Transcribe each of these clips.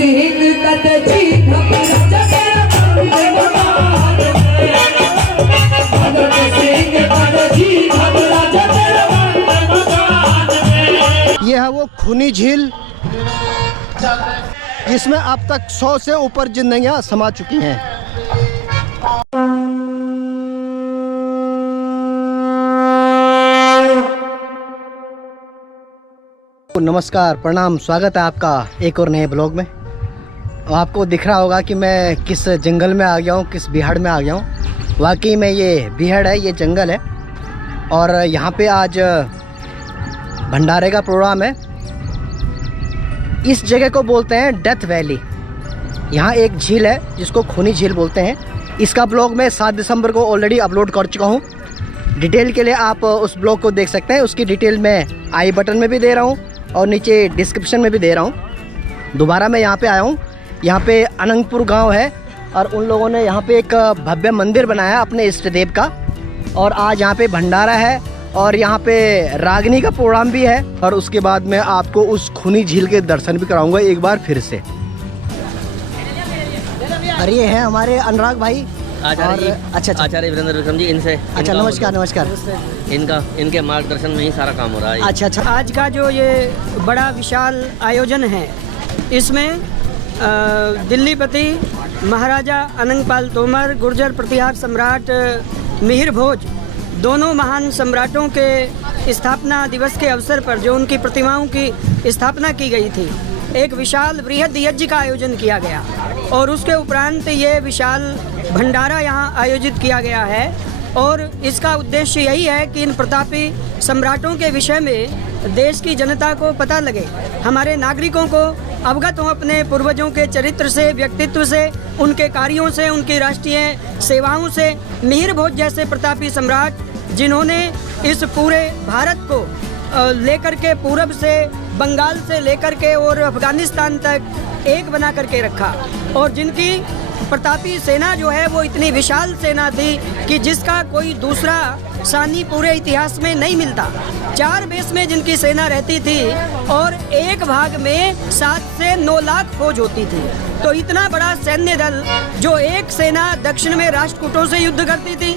ये है वो खूनी झील जिसमें अब तक 100 से ऊपर जिंदगियां समा चुकी हैं। नमस्कार, प्रणाम, स्वागत है आपका एक और नए ब्लॉग में। आपको दिख रहा होगा कि मैं किस जंगल में आ गया हूँ, किस बिहाड़ में आ गया हूँ। वाकई में ये बिहाड़ है, ये जंगल है और यहाँ पे आज भंडारे का प्रोग्राम है। इस जगह को बोलते हैं डेथ वैली। यहाँ एक झील है जिसको खूनी झील बोलते हैं। इसका ब्लॉग मैं 7 दिसंबर को ऑलरेडी अपलोड कर चुका हूँ। डिटेल के लिए आप उस ब्लॉग को देख सकते हैं। उसकी डिटेल मैं आई बटन में भी दे रहा हूँ और नीचे डिस्क्रिप्शन में भी दे रहा हूँ। दोबारा मैं यहाँ पे आया हूँ। यहाँ पे अनंतपुर गांव है और उन लोगों ने यहाँ पे एक भव्य मंदिर बनाया अपने इष्ट देव का। और आज यहाँ पे भंडारा है और यहाँ पे रागनी का प्रोग्राम भी है। और उसके बाद मैं आपको उस खूनी झील के दर्शन भी कराऊंगा एक बार फिर से। और ये है हमारे अनुराग भाई आचार्य। अच्छा आचार्य वीरेंद्र विक्रम जी, इनसे अच्छा नमस्कार नमस्कार। इनके मार्गदर्शन में ही सारा काम हो रहा है। अच्छा। आज का जो ये बड़ा विशाल आयोजन है, इसमें दिल्लीपति महाराजा अनंगपाल तोमर, गुर्जर प्रतिहार सम्राट मिहिर भोज, दोनों महान सम्राटों के स्थापना दिवस के अवसर पर जो उनकी प्रतिमाओं की स्थापना की गई थी, एक विशाल बृहद यज्ञ का आयोजन किया गया। और उसके उपरांत ये विशाल भंडारा यहाँ आयोजित किया गया है। और इसका उद्देश्य यही है कि इन प्रतापी सम्राटों के विषय में देश की जनता को पता लगे, हमारे नागरिकों को अवगत हों अपने पूर्वजों के चरित्र से, व्यक्तित्व से, उनके कार्यों से, उनकी राष्ट्रीय सेवाओं से। मिहिर भोज जैसे प्रतापी सम्राट जिन्होंने इस पूरे भारत को लेकर के पूरब से, बंगाल से लेकर के और अफगानिस्तान तक एक बना करके रखा, और जिनकी प्रतापी सेना जो है वो इतनी विशाल सेना थी कि जिसका कोई दूसरा सानी पूरे इतिहास में नहीं मिलता। 4 बेस में जिनकी सेना रहती थी और एक भाग में 7 से 9 लाख फौज होती थी। तो इतना बड़ा सैन्य दल, जो एक सेना दक्षिण में राष्ट्रकूटों से युद्ध करती थी,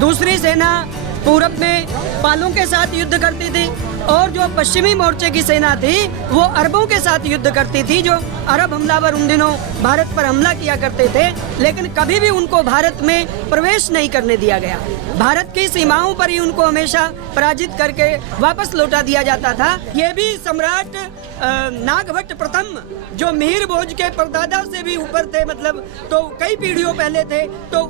दूसरी सेना पूरब में पालों के साथ युद्ध करती थी, और जो पश्चिमी मोर्चे की सेना थी वो अरबों के साथ युद्ध करती थी। जो अरब हमलावर उन दिनों भारत पर हमला किया करते थे, लेकिन कभी भी उनको भारत में प्रवेश नहीं करने दिया गया। भारत की सीमाओं पर ही उनको हमेशा पराजित करके वापस लौटा दिया जाता था। ये भी सम्राट नागभट्ट प्रथम, जो मिहिर भोज के परदादा से भी ऊपर थे, मतलब तो कई पीढ़ियों पहले थे, तो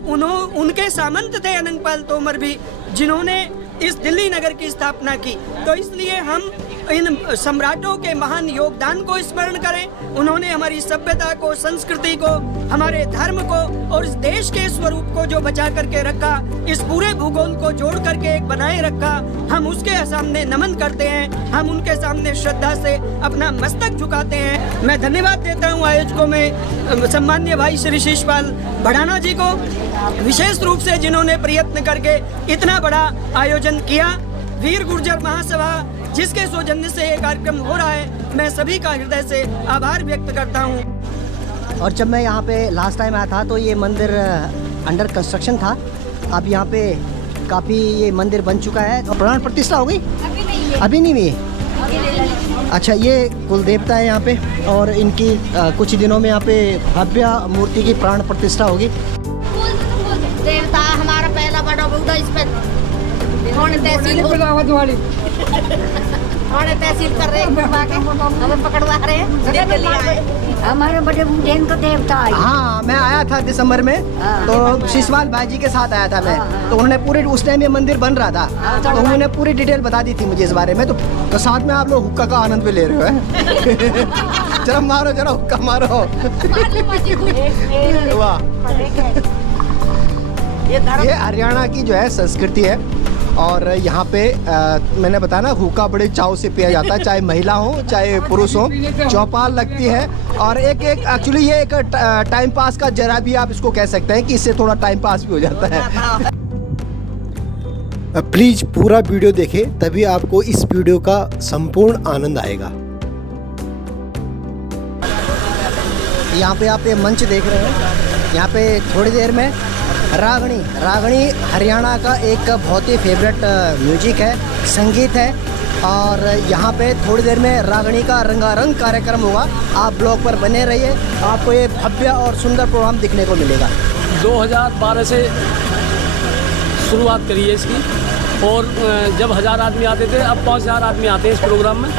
उनके सामंत थे अनंगपाल तोमर भी, जिन्होंने इस दिल्ली नगर की स्थापना की। तो इसलिए हम इन सम्राटों के महान योगदान को स्मरण करें। उन्होंने हमारी सभ्यता को, संस्कृति को, हमारे धर्म को और इस देश के स्वरूप को जो बचा करके रखा, इस पूरे भूगोल को जोड़ करके एक बनाए रखा, हम उसके सामने नमन करते हैं। हम उनके सामने श्रद्धा से अपना मस्तक झुकाते हैं। मैं धन्यवाद देता हूँ आयोजकों में सम्मान्य भाई श्री शिषपाल भड़ाना जी को, विशेष रूप से जिन्होंने प्रयत्न करके इतना बड़ा आयोजन किया। वीर गुर्जर महासभा जिसके सौजन्य से ये कार्यक्रम हो रहा है, मैं सभी का हृदय से आभार व्यक्त करता हूँ। और जब मैं यहाँ पे लास्ट टाइम आया था तो ये मंदिर अंडर कंस्ट्रक्शन था। अब यहाँ पे काफ़ी ये मंदिर बन चुका है। और प्राण प्रतिष्ठा हो गई? अभी नहीं हुई। अच्छा, ये कुल देवता है यहाँ पे और इनकी कुछ दिनों में यहाँ पे भव्य मूर्ति की प्राण प्रतिष्ठा होगी। देवता हमारा पहला बड़ा बूढ़ा इस पे तहसील कर रहे हैं, हमें पकड़वा रहे हैं। हमारे बड़े बूढ़े को देवता है। हाँ, मैं आया था दिसंबर में, तो शिषपाल भाई जी के साथ आया था मैं। तो उन्होंने पूरे उस टाइम ये मंदिर बन रहा था, तो उन्होंने पूरी डिटेल बता दी थी मुझे इस बारे में। तो साथ में आप लोग हुक्का का आनंद भी ले रहे हो। जरा मारो, जरा हुक्का मारो। वाह, ये हरियाणा की जो है संस्कृति है। और यहाँ पे मैंने बताया ना, हुक्का बड़े चाव से पिया जाता है, चाहे महिला हो चाहे पुरुष हो। चौपाल लगती है और एक एक्चुअली ये एक टाइम पास का जरा भी आप इसको कह सकते हैं कि इससे थोड़ा टाइम पास भी हो जाता है। प्लीज पूरा वीडियो देखें, तभी आपको इस वीडियो का संपूर्ण आनंद आएगा। यहाँ पे आप ये मंच देख रहे हैं, यहाँ पे थोड़ी देर में रागनी हरियाणा का एक बहुत ही फेवरेट म्यूजिक है, संगीत है। और यहाँ पे थोड़ी देर में रागनी का रंगारंग कार्यक्रम होगा। आप ब्लॉग पर बने रहिए, आपको ये भव्य और सुंदर प्रोग्राम दिखने को मिलेगा। 2012 से शुरुआत करी है इसकी, और जब 1000 आदमी आते थे, अब 5000 आदमी आते हैं इस प्रोग्राम में।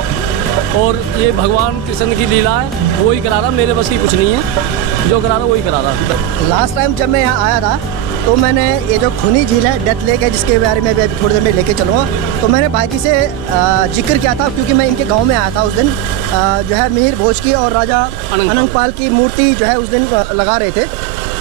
और ये भगवान कृष्ण की लीला है, वही करा रहा, मेरे बस की कुछ नहीं है, जो करा रहा वही करा रहा। लास्ट टाइम जब मैं यहाँ आया था तो मैंने ये जो खूनी झील है, डेथ लेक है, जिसके बारे में भी अभी थोड़ी देर में लेके चलूँगा, तो मैंने भाईजी से जिक्र किया था, क्योंकि मैं इनके गांव में आया था उस दिन। जो है मिहिर भोज की और राजा अनंगपाल की मूर्ति जो है उस दिन लगा रहे थे।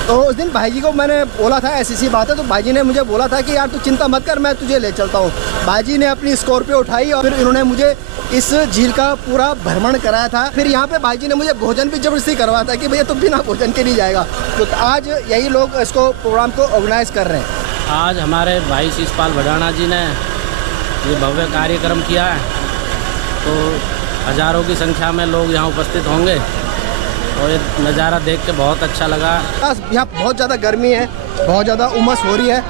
तो उस दिन भाईजी को मैंने बोला था ऐसी बात है, तो भाईजी ने मुझे बोला था कि यार तू चिंता मत कर, मैं तुझे ले चलता हूँ। भाईजी ने अपनी स्कॉर्पियो उठाई और फिर इन्होंने मुझे इस झील का पूरा भ्रमण कराया था। फिर यहाँ पे भाईजी ने मुझे भोजन भी जबरदस्ती करवाया था कि भैया तू बिना भोजन के नहीं जाएगा। तो आज यही लोग इसको प्रोग्राम को ऑर्गेनाइज कर रहे हैं। आज हमारे भाई शिषपाल भडाना जी ने ये भव्य कार्यक्रम किया है, तो हज़ारों की संख्या में लोग यहाँ उपस्थित होंगे और ये नज़ारा देख के बहुत अच्छा लगा। यहाँ बहुत ज़्यादा गर्मी है, बहुत ज़्यादा उमस हो रही है।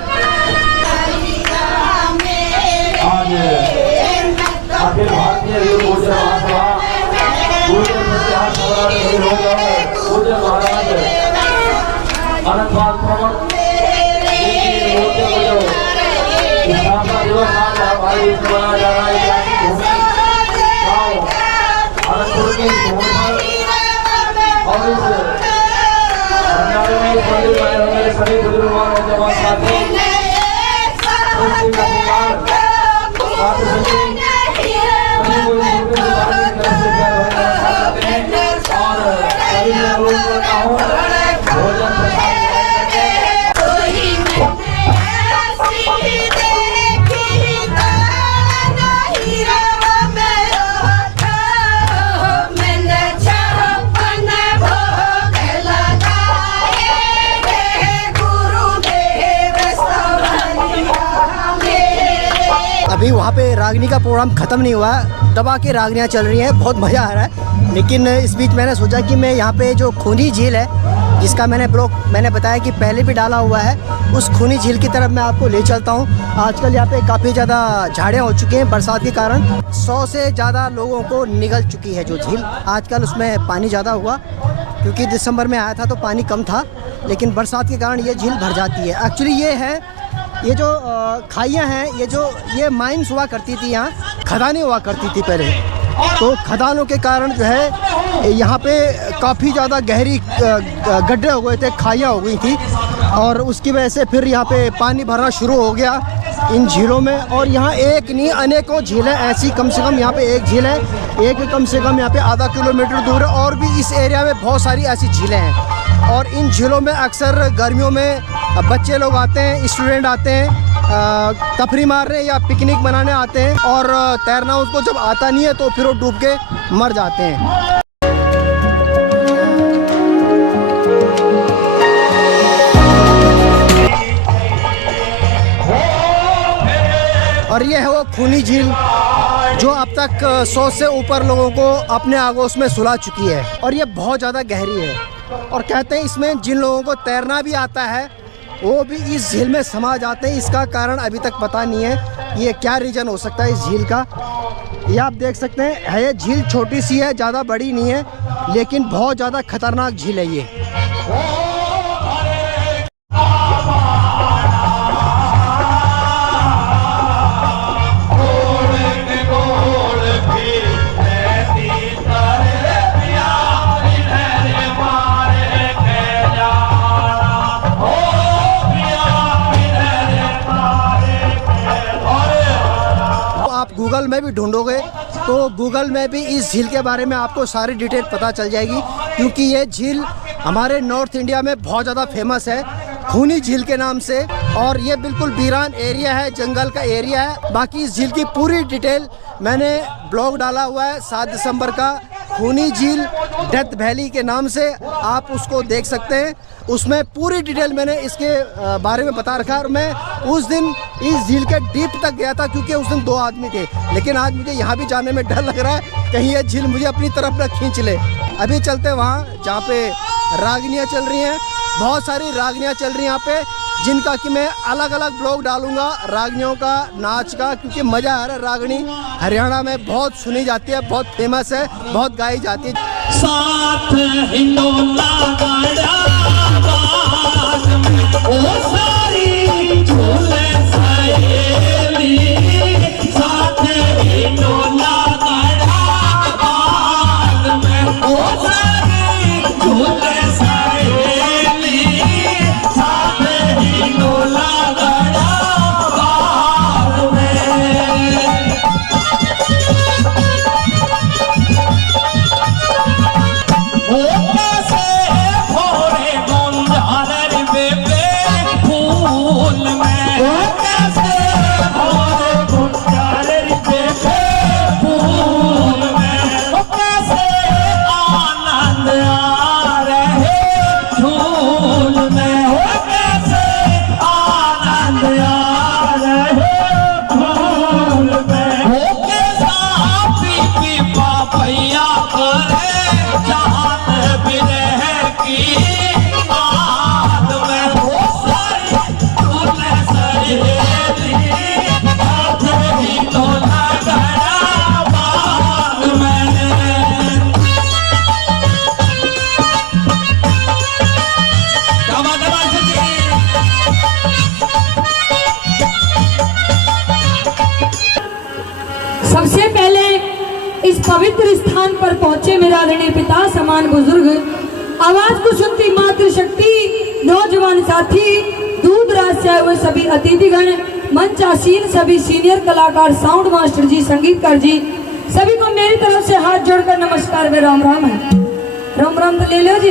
अखिल भारतीय योग ऊर्जा महासभा गुरुदेव प्रत्याहार पूज्य महाराज अनंतपाल प्रमुख स्थापना दिवस आज हमारे मनाया जा रहा है। अनंतपुर की और इस भंडारे में मंदिर में हमारे सभी बुजुर्गों और जवान साथी अभी वहाँ पे रागनी का प्रोग्राम ख़त्म नहीं हुआ, दबा के रागनियाँ चल रही हैं, बहुत मज़ा आ रहा है। लेकिन इस बीच मैंने सोचा कि मैं यहाँ पे जो खूनी झील है, जिसका मैंने बताया कि पहले भी डाला हुआ है, उस खूनी झील की तरफ मैं आपको ले चलता हूँ। आजकल यहाँ पे काफ़ी ज़्यादा झाड़ियाँ हो चुकी हैं बरसात के कारण, 100 से ज़्यादा लोगों को निगल चुकी है जो झील। आजकल उसमें पानी ज़्यादा हुआ, क्योंकि दिसंबर में आया था तो पानी कम था, लेकिन बरसात के कारण ये झील भर जाती है। एक्चुअली ये जो खाइयाँ हैं, ये माइंस हुआ करती थी, यहाँ खदानें हुआ करती थी पहले। तो खदानों के कारण जो है यहाँ पे काफ़ी ज़्यादा गहरी गड्ढे हो गए थे, खाइयाँ हो गई थी, और उसकी वजह से फिर यहाँ पे पानी भरना शुरू हो गया इन झीलों में। और यहाँ एक नहीं अनेकों झीलें ऐसी, कम से कम यहाँ पे एक झील है, एक कम से कम यहाँ पे आधा किलोमीटर दूर है, और भी इस एरिया में बहुत सारी ऐसी झीलें हैं। और इन झीलों में अक्सर गर्मियों में बच्चे लोग आते हैं, स्टूडेंट आते हैं तफरी मारने या पिकनिक मनाने आते हैं, और तैरना उसको जब आता नहीं है तो फिर वो डूब के मर जाते हैं। और ये है वो खूनी झील जो अब तक 100 से ऊपर लोगों को अपने आगोश में सुला चुकी है, और ये बहुत ज़्यादा गहरी है। और कहते हैं इसमें जिन लोगों को तैरना भी आता है वो भी इस झील में समा जाते हैं। इसका कारण अभी तक पता नहीं है, ये क्या रीज़न हो सकता है इस झील का। ये आप देख सकते हैं, ये झील छोटी सी है, ज़्यादा बड़ी नहीं है, लेकिन बहुत ज़्यादा खतरनाक झील है ये। गूगल में भी ढूंढोगे तो गूगल में भी इस झील के बारे में आपको सारी डिटेल पता चल जाएगी, क्योंकि ये झील हमारे नॉर्थ इंडिया में बहुत ज़्यादा फेमस है खूनी झील के नाम से। और ये बिल्कुल वीरान एरिया है, जंगल का एरिया है। बाकी इस झील की पूरी डिटेल मैंने ब्लॉग डाला हुआ है 7 दिसंबर का, खूनी झील डेथ वैली के नाम से, आप उसको देख सकते हैं। उसमें पूरी डिटेल मैंने इसके बारे में बता रखा है। और मैं उस दिन इस झील के डीप तक गया था, क्योंकि उस दिन 2 आदमी थे, लेकिन आज मुझे यहाँ भी जाने में डर लग रहा है, कहीं ये झील मुझे अपनी तरफ न खींच ले। अभी चलते हैं वहाँ जहाँ पे रागनियाँ चल रही हैं, बहुत सारी रागनियाँ चल रही हैं यहाँ पे, जिनका कि मैं अलग अलग ब्लॉग डालूंगा रागनियों का, नाच का, क्योंकि मज़ा आ रहा है। रागनी हरियाणा में बहुत सुनी जाती है, बहुत फेमस है, बहुत गाई जाती है। साथ हिंडोला गाड़ा बाग में, ओ सारी झूले सहेली, साथ हिंडोला गाड़ा बाग में, ओ सारी झूले सहेली, साथ हिंडोला गाड़ा बाग में। सबसे पहले इस पवित्र स्थान पर पहुंचे मेरा ऋणी पिता समान बुजुर्ग, आवाज को सुनती मातृशक्ति, नौजवान साथी, दूर दराज से हुए सभी अतिथिगण, मंच आसीन सभी सीनियर कलाकार, साउंड मास्टर जी, संगीतकार जी, सभी को मेरी तरफ से हाथ जोड़कर नमस्कार व राम राम है। राम राम तो ले लो जी,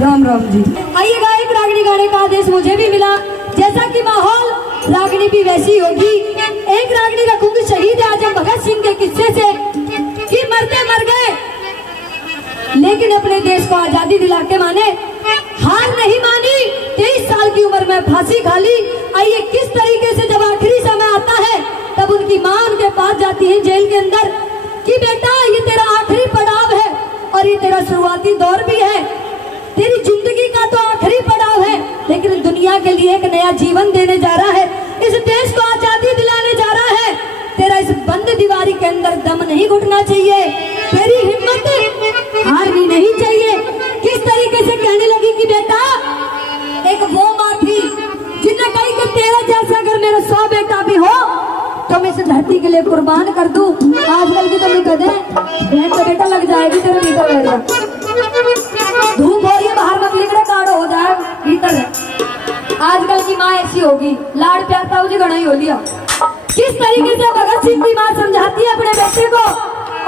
राम राम जी। आइएगा, एक रागनी गाने का आदेश मुझे भी मिला, जैसा कि माहौल रागनी भी वैसी होगी। एक रागनी रखूंगी शहीद आजम भगत सिंह के किस्से से कि मरते मर गए, लेकिन अपने देश को आजादी दिला के माने, हार नहीं मानी। 23 साल की उम्र में फांसी खा ली। आइए किस तरीके से जब आखिरी समय आता है तब उनकी माँ उनके पास जाती है जेल के अंदर कि बेटा ये तेरा आखिरी पड़ाव है और ये तेरा शुरुआती दौर भी है, तेरी जिंदगी का तो आखिरी पड़ाव है, लेकिन दुनिया के लिए एक नया जीवन देने जा रहा है, इस देश को आजादी दिलाने जा रहा है। तेरा इस बंद दीवारी के अंदर दम नहीं घुटना चाहिए, तेरी हिम्मत हारनी नहीं चाहिए। किस तरीके से कहने लगी कि बेटा, एक वो माँ थी जिन्हें कही कि तेरा जैसा अगर मेरा 100 बेटा भी हो तो मैं इस धरती के लिए कुर्बान कर दूं। आजकल की तो मैं कहते हैं तो बेटा लग जाएगी तेरे भीतर बैठ जा, धूप हो रही है बाहर मत निकले, काढ़ो हो जाए भीतर है। आजकल की माँ ऐसी होगी, लाड़ प्यार था मुझे घना ही हो लिया। किस तरीके से भगत सिंह की माँ समझाती है अपने बेटे को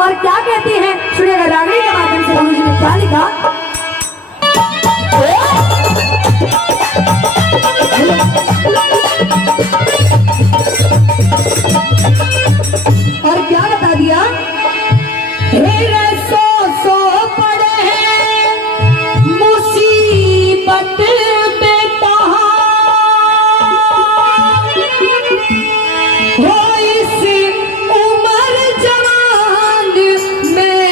और क्या कहती है, सुनिएगा रागनी के माध्यम से गुरु जी ने क्या लिखा। और क्या बता दिया, सो पड़े हैं मुसीबत में कहा हो इस उम्र जवान में,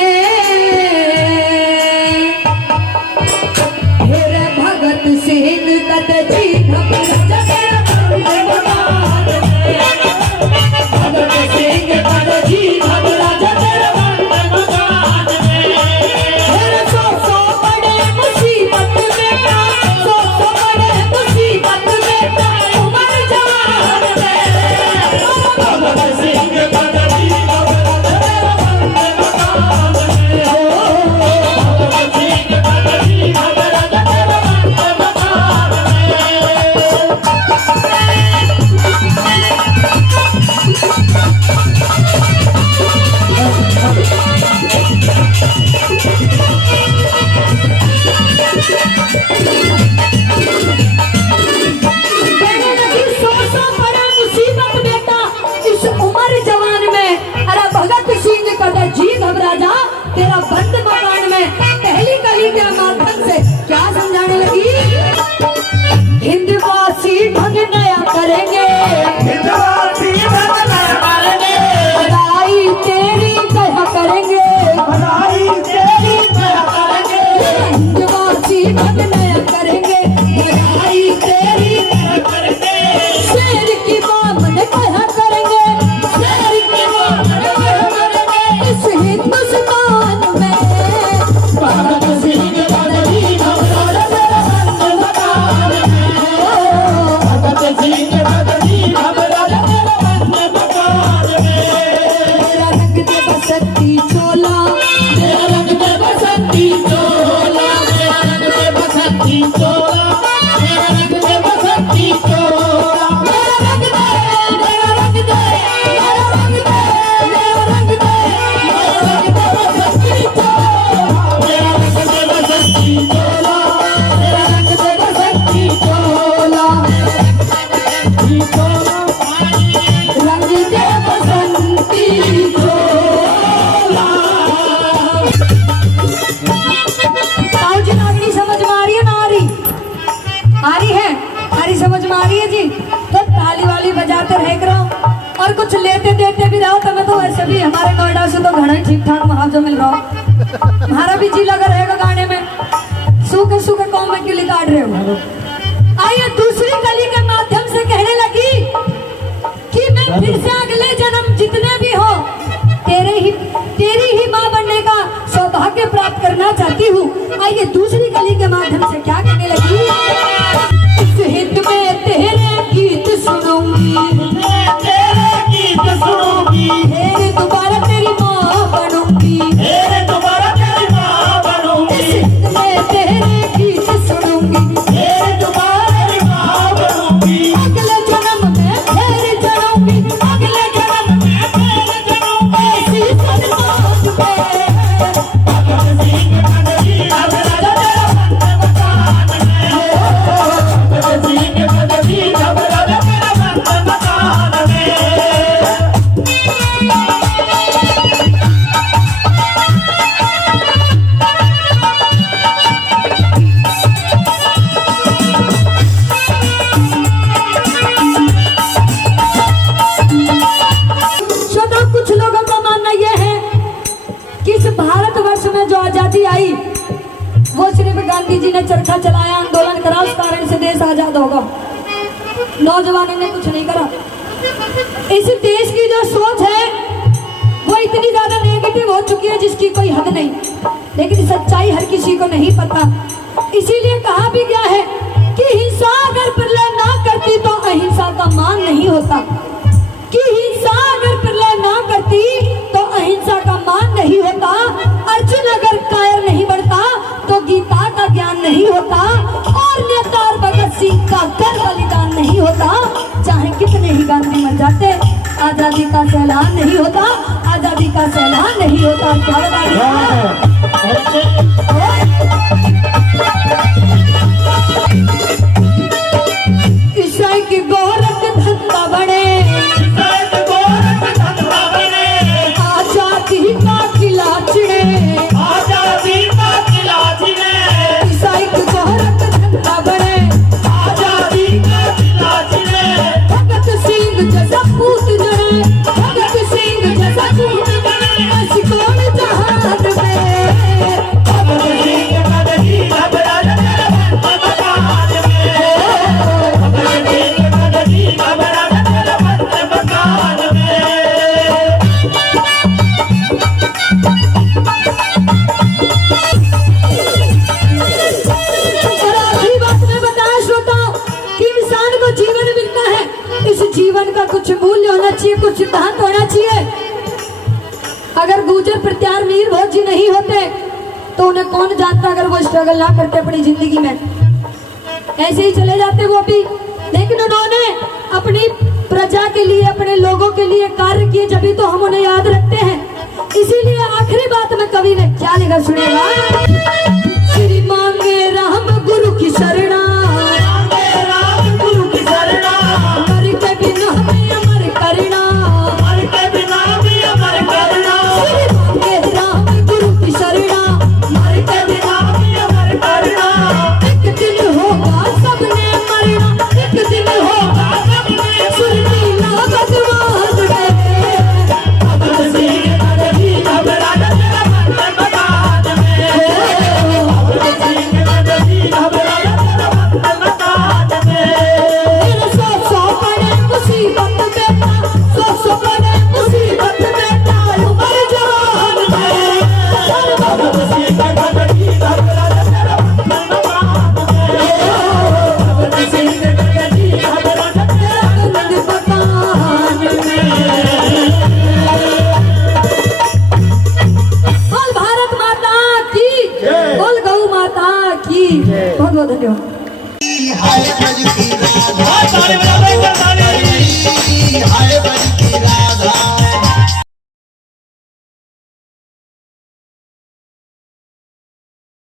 रही है जी, तो ताली वाली बजाते रह करो और कुछ लेते देते भी रहो। तो मैं तो वैसे भी हमारे नोएडा से तो घना ही ठीक ठाक मुआवजा मिल रहा हो। हमारा भी जी लगा रहेगा गाने में, सूखे सूखे कौम में गिली काट रहे हो। आइए दूसरी कली के माध्यम से कहने लगी कि मैं फिर से अगले जन्म जितने भी हो तेरी ही माँ बनने का सौभाग्य प्राप्त करना चाहती हूँ। आइए दूसरी कली के माध्यम से क्या कहने लगी, इस हित में तेरे गीत सुनूंगी, फिर दोबारा तेरी माँ बनूंगी, इस हित में तेरे गीत सुनूंगी, अगले जन्म में फिर जरूंगी, अगले जन्म में फिर जरूंगी, ऐसी सनमात पे वो सिर्फ गांधी जी ने चरखा चलाया, आंदोलन करा, उस कारण से देश आजाद होगा। नौजवानों ने कुछ नहीं करा। इस देश की जो सोच है वो इतनी ज्यादा नेगेटिव हो चुकी है जिसकी कोई हद नहीं, लेकिन सच्चाई हर किसी को नहीं पता। इसीलिए कहा भी गया है कि हिंसा अगर प्रलय ना करती तो अहिंसा का मान नहीं होता, कि हिंसा अगर प्रलय ना करती तो अहिंसा का मान नहीं होता। अर्जुन अगर कायर नहीं बढ़ता तो गीता का ज्ञान नहीं होता, और नेता और भगत सिंह का कर बलिदान नहीं होता। चाहे कितने ही गांधी मर जाते, आजादी का सैलान नहीं होता, आजादी का सैलान नहीं होता। ईसाई की गोरख धंधा बने, आजादी का किला चिड़े, ईसाई की गोरख धंधा बने, भगत सिंह जैसा पूत जड़े, भगत सिंह जैसा पूत जड़े, ऐसी कौन जहान में। जीवन का कुछ मूल्य होना चाहिए, कुछ सिद्धांत होना चाहिए। अगर गुर्जर प्रत्यार मीर भोज जी नहीं होते तो उन्हें कौन जानता, अगर वो स्ट्रगल ना करते अपनी जिंदगी में, ऐसे ही चले जाते वो भी। लेकिन उन्होंने अपनी प्रजा के लिए, अपने लोगों के लिए कार्य किए, जब तो हम उन्हें याद रखते हैं। इसीलिए आखिरी बात में कवि ने क्या लिखा सुनेगा, श्री मांगे राम गुरु की शरणा, बहुत बहुत धन्यवाद।